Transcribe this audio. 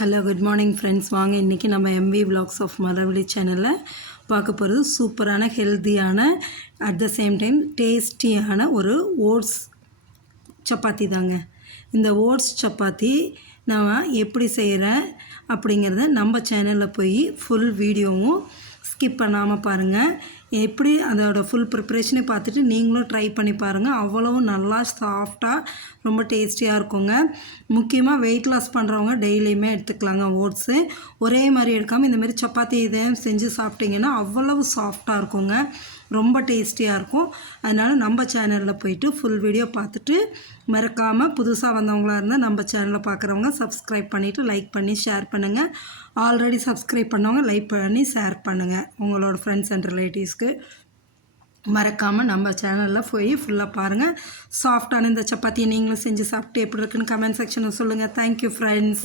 Hello good morning friends. வாங்க இன்றைக்கி நம்ம எம்வி விலாக்ஸ் ஆஃப் மரவள்ளி சேனலில் பார்க்க போகிறது சூப்பரான ஹெல்த்தியான அட் த சேம் டைம் டேஸ்டியான ஒரு ஓட்ஸ் சப்பாத்தி தாங்க. இந்த ஓட்ஸ் சப்பாத்தி நான் எப்படி செய்கிறேன் அப்படிங்கிறத நம்ம சேனலில் போய் ஃபுல் வீடியோவும் ஸ்கிப் பண்ணாமல் பாருங்கள். எப்படி அதோட ஃபுல் ப்ரிப்ரேஷனை பார்த்துட்டு நீங்களும் ட்ரை பண்ணி பாருங்கள். அவ்வளவும் நல்லா சாஃப்டாக ரொம்ப டேஸ்டியாக இருக்குங்க. முக்கியமாக வெயிட் லாஸ் பண்ணுறவங்க டெய்லியுமே எடுத்துக்கலாங்க. ஓட்ஸு ஒரே மாதிரி எடுக்காமல் இந்தமாரி சப்பாத்தி இதையும் செஞ்சு சாப்பிட்டிங்கன்னா அவ்வளவு சாஃப்டாக இருக்குங்க. ரொம்ப டேஸ்டியாக இருக்கும். அதனால் நம்ம சேனலில் போய்ட்டு ஃபுல் வீடியோ பார்த்துட்டு மறக்காமல் புதுசாக வந்தவங்களாக இருந்தால் நம்ம சேனலில் பார்க்குறவங்க சப்ஸ்கிரைப் பண்ணிவிட்டு லைக் பண்ணி ஷேர் பண்ணுங்கள். ஆல்ரெடி சப்ஸ்கிரைப் பண்ணவங்க லைக் பண்ணி ஷேர் பண்ணுங்கள் உங்களோட ஃப்ரெண்ட்ஸ் அண்ட் ரிலேட்டிவ்ஸ்க்கு. மறக்காமல் நம்ம சேனலில் போய் ஃபுல்லாக பாருங்கள். சாஃப்டான இந்த சப்பாத்தியை நீங்களும் செஞ்சு சாப்பிட்டு எப்படி இருக்குன்னு கமெண்ட் செக்ஷனில் சொல்லுங்கள். Thank you friends.